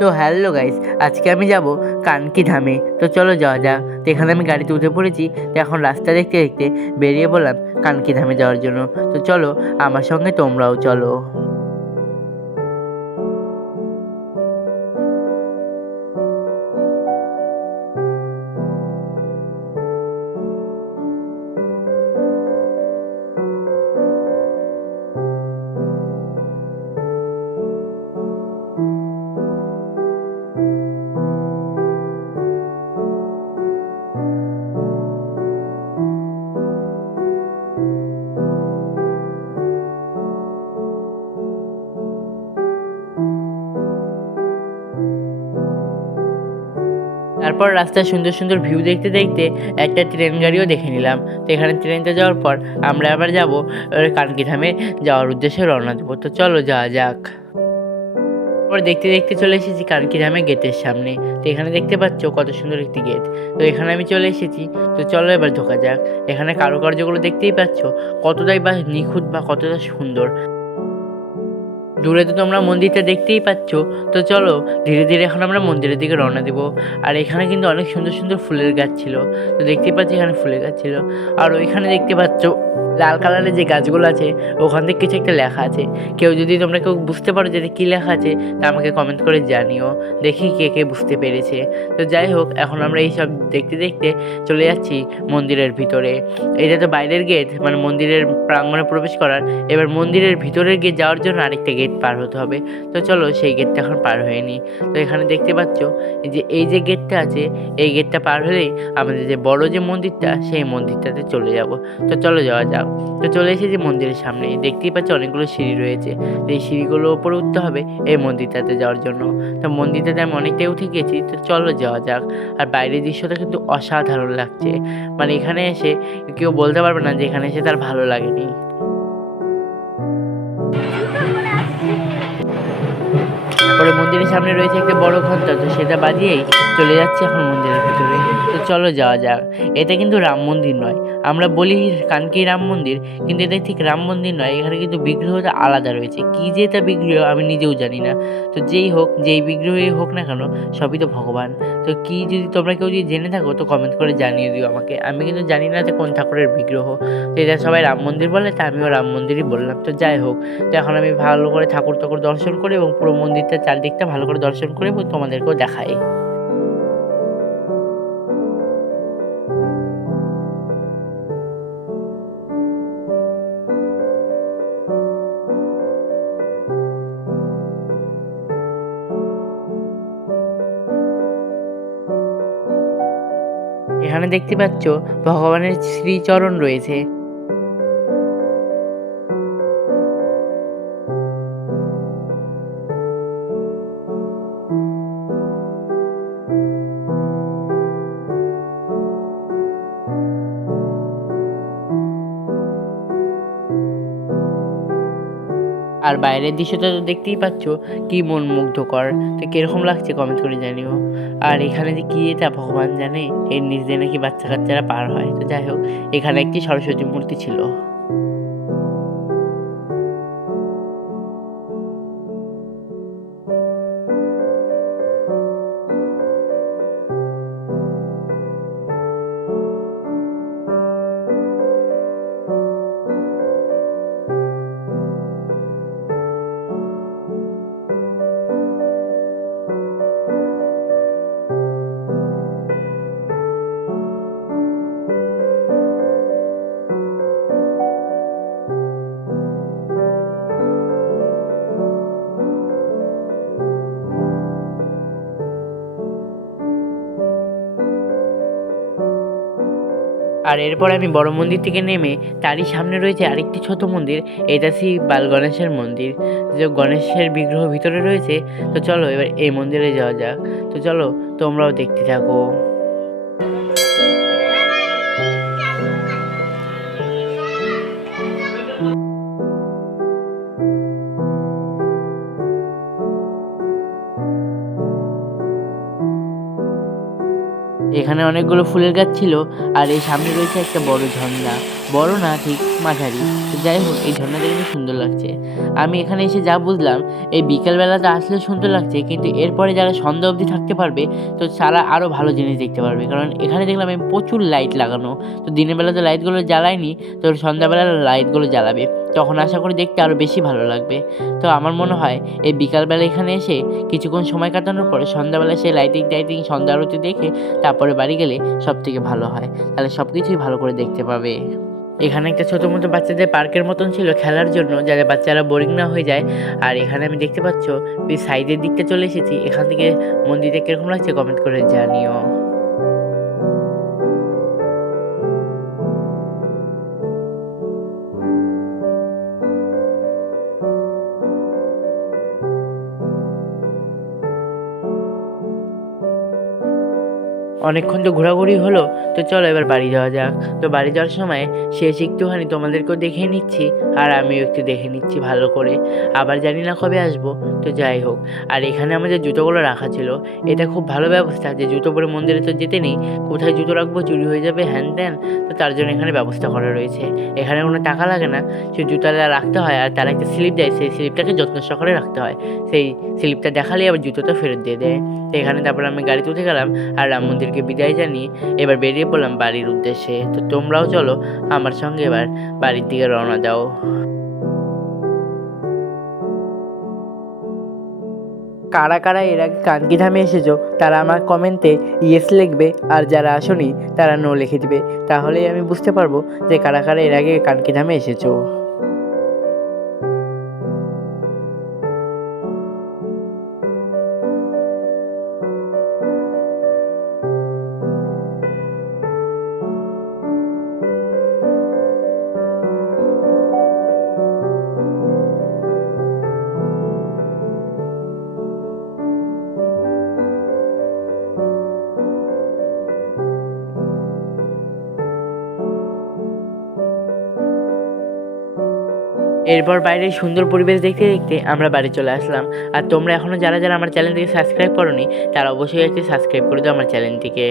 তো hello guys, আজকে আমি যাব কানকি ধামে। তো চলো যাওয়া যাক। তো এখানে আমি গাড়িতে উঠে পড়েছি। তো এখন রাস্তা দেখতে দেখতে বেরিয়ে পড়লাম কানকি ধামে যাওয়ার জন্য। তো চলো আমার সঙ্গে তোমরাও চলো। তারপর রাস্তায় সুন্দর সুন্দর ভিউ দেখতে দেখতে একটা ট্রেন গাড়িও দেখে নিলাম। তো এখানে ট্রেনটা যাওয়ার পর আমরা আবার যাব কানকি ধামে যাওয়ার উদ্দেশ্যে রওনা দেবো। তো চলো যাওয়া যাক। তারপর দেখতে দেখতে চলে এসেছি কানকি ধামের গেটের সামনে। তো এখানে দেখতে পাচ্ছ কত সুন্দর একটি গেট। তো এখানে আমি চলে এসেছি। তো চলো এবার ঢোকা যাক। এখানে কারুকার্যগুলো দেখতেই পাচ্ছ কতটাই বা নিখুঁত বা কতটা সুন্দর। দূরে তো তোমরা মন্দিরটা দেখতেই পাচ্ছ। তো চলো ধীরে ধীরে এখন আমরা মন্দিরের দিকে রওনা দেবো। আর এখানে কিন্তু অনেক সুন্দর সুন্দর ফুলের গাছ ছিল। তো দেখতেই পাচ্ছি এখানে ফুলের গাছ ছিল। আর ওইখানে দেখতে পাচ্ছ লাল কালারের যে গাছগুলো আছে ওখান থেকে কিছু একটা লেখা আছে। কেউ বুঝতে পারো যে কী লেখা আছে তা আমাকে কমেন্ট করে জানিও। দেখি কে কে বুঝতে পেরেছে। তো যাই হোক, এখন আমরা এই সব দেখতে দেখতে চলে যাচ্ছি মন্দিরের ভিতরে। এটা তো বাইরের গেট, মানে মন্দিরের প্রাঙ্গণে প্রবেশ করার। এবার মন্দিরের ভিতরের গেট যাওয়ার জন্য আরেকটা গেট পার হতে হবে। তো চলো সেই গেটটা এখন পার হয়ে নিই। তো এখানে দেখতে পাচ্ছ এই যে গেটটা আছে, এই গেটটা পার হলেই আমাদের যে বড় যে মন্দিরটা সেই মন্দিরটাতে চলে যাব। তো চলো যাওয়া যাক। তো চলে এসেছি মন্দিরের সামনে। দেখতেই পাচ্ছ অনেকগুলো সিঁড়ি রয়েছে। তো এই সিঁড়িগুলোর ওপরে উঠতে হবে এই মন্দিরটাতে যাওয়ার জন্য। তো মন্দিরটাতে আমি অনেকটাই উঠে গেছি। তো চলো যাওয়া যাক। আর বাইরের দৃশ্যটা কিন্তু অসাধারণ লাগছে। মানে এখানে এসে কেউ বলতে পারবে না যে এখানে এসে তার ভালো লাগেনি। তারপরে মন্দিরের সামনে রয়েছে একটা বড় ঘন্টা। তো সেটা বাজিয়েই চলে যাচ্ছে এখন মন্দিরের ভিতরে। তো চলো যাওয়া যাক। এটা কিন্তু রাম মন্দির নয়। আমরা বলি কানকি রাম মন্দির, কিন্তু এটা ঠিক রাম মন্দির নয়। এখানে কিন্তু বিগ্রহটা আলাদা রয়েছে। কি যে এটা বিগ্রহ আমি নিজেও জানি না। তো যেই হোক, যেই বিগ্রহই হোক না কেন, সবই তো ভগবান। তো কি যদি তোমরা কেউ যদি জেনে থাকো তো কমেন্ট করে জানিয়ে দিও আমাকে। আমি কিন্তু জানি না যে কোন ঠাকুরের বিগ্রহ। তো এটা সবাই রাম মন্দির বলে, তা আমিও রাম মন্দিরই বললাম। তো যাই হোক, তো এখন আমি ভালো করে ঠাকুর ঠাকুর দর্শন করে এবং পুরো মন্দিরটার চারদিকটা ভালো করে দর্শন করে এবং তোমাদেরকেও দেখাই। এখানে দেখতে পাচ্ছ ভগবানের শ্রীচরণ রয়েছে। আর বাইরের দৃশ্যটা তো দেখতেই পাচ্ছ কি মন মুগ্ধকর। তো কিরকম লাগছে কমেন্ট করে জানিও। আর এখানে যে কি এটা ভগবান জানে, এর নিচ দিয়ে নাকি বাচ্চা কাচ্চারা পার হয়। তো যাই হোক, এখানে একটি সরস্বতী মূর্তি ছিল। আর এরপর আমি বড় মন্দির থেকে নেমে তারই সামনে রয়েছে আরেকটি ছোট মন্দির। এটা শ্রী বাল গণেশের মন্দির, যে গণেশের বিগ্রহ ভিতরে রয়েছে। তো চলো এবার এই মন্দিরে যাওয়া যাক। তো চলো তোমরাও দেখতে থাকো। এখানে অনেকগুলো ফুলের গাছ ছিল, আর এই সামনে রয়েছে একটা বড় ঝর্ণা। বড় না, ঠিক মাঝারি। তো যাই হোক, এই ঝর্ণাটা কিন্তু সুন্দর লাগছে। আমি এখানে এসে যা বুঝলাম, এই বিকেলবেলাটা আসলে সুন্দর লাগছে, কিন্তু এরপরে যারা সন্ধ্যা অবধি থাকতে পারবে তো তারা আরও ভালো জিনিস দেখতে পারবে। কারণ এখানে দেখলাম আমি প্রচুর লাইট লাগানো। তো দিনের বেলা তো লাইটগুলো জ্বালায়নি, তো সন্ধ্যাবেলা লাইটগুলো জ্বালাবে, তখন আশা করি দেখতে আরও বেশি ভালো লাগবে। তো আমার মনে হয় এই বিকালবেলা এখানে এসে কিছুক্ষণ সময় কাটানোর পরে সন্ধ্যাবেলা সেই লাইটিং টাইটিং সন্ধ্যা আরতি দেখে তারপরে বাড়ি গেলে সবথেকে ভালো হয়। তাহলে সব কিছুই ভালো করে দেখতে পাবে। এখানে একটা ছোটো মতো বাচ্চাদের পার্কের মতন ছিল খেলার জন্য, যাতে বাচ্চারা বোরিং না হয়ে যায়। আর এখানে আমি দেখতে পাচ্ছ সাইডের দিকটা চলে এসেছি। এখান থেকে মন্দিরটা কীরকম লাগছে কমেন্ট করে জানিও। অনেকক্ষণ তো ঘোরাঘুরি হলো, তো চলো এবার বাড়ি যাওয়া যাক। তো বাড়ি যাওয়ার সময় শেষ একটুখানি তোমাদেরকেও দেখে নিচ্ছি, আর আমিও একটু দেখে নিচ্ছি ভালো করে। আবার জানি না কবে আসবো, তো যাই হোক। আর এখানে আমাদের জুতোগুলো রাখা ছিল, এটা খুব ভালো ব্যবস্থা যে জুতো পরে মন্দিরে তো যেতে নেই, কোথায় জুতো রাখবো চুরি হয়ে যাবে হ্যান ত্যান। তো তার জন্য এখানে ব্যবস্থা করা রয়েছে। এখানে কোনো টাকা লাগে না, সেই জুতাটা রাখতে হয়, আর তারা একটা স্লিপ দেয়, সেই স্লিপটাকে যত্ন সহকারে রাখতে হয়। সেই স্লিপটা দেখালেই আবার জুতোটা ফেরত দিয়ে দেয়। তো এখানে তারপর আমি গাড়িতে উঠে গেলাম, আর রাম মন্দিরকে বিদায় জানিয়ে এবার বেরিয়ে পড়লাম বাড়ির উদ্দেশ্যে। তো তোমরাও চলো আমার সঙ্গে এবার বাড়ির দিকে রওনা দাও। কারা কারা এর আগে কানকিধামে এসেছো তারা আমার কমেন্টে ইয়েস লিখবে, আর যারা আসোনি তারা নো লিখে দিবে। তাহলেই আমি বুঝতে পারবো যে কারা কারা এর আগে কানকিধামে এসেছো। এরপর বাইরের সুন্দর পরিবেশ দেখতে দেখতে আমরা বাড়ি চলে আসলাম। আর তোমরা এখনও যারা যারা আমার চ্যানেলটিকে সাবস্ক্রাইব করোনি তারা অবশ্যই একটি সাবস্ক্রাইব করে দাও আমার চ্যানেলটিকে।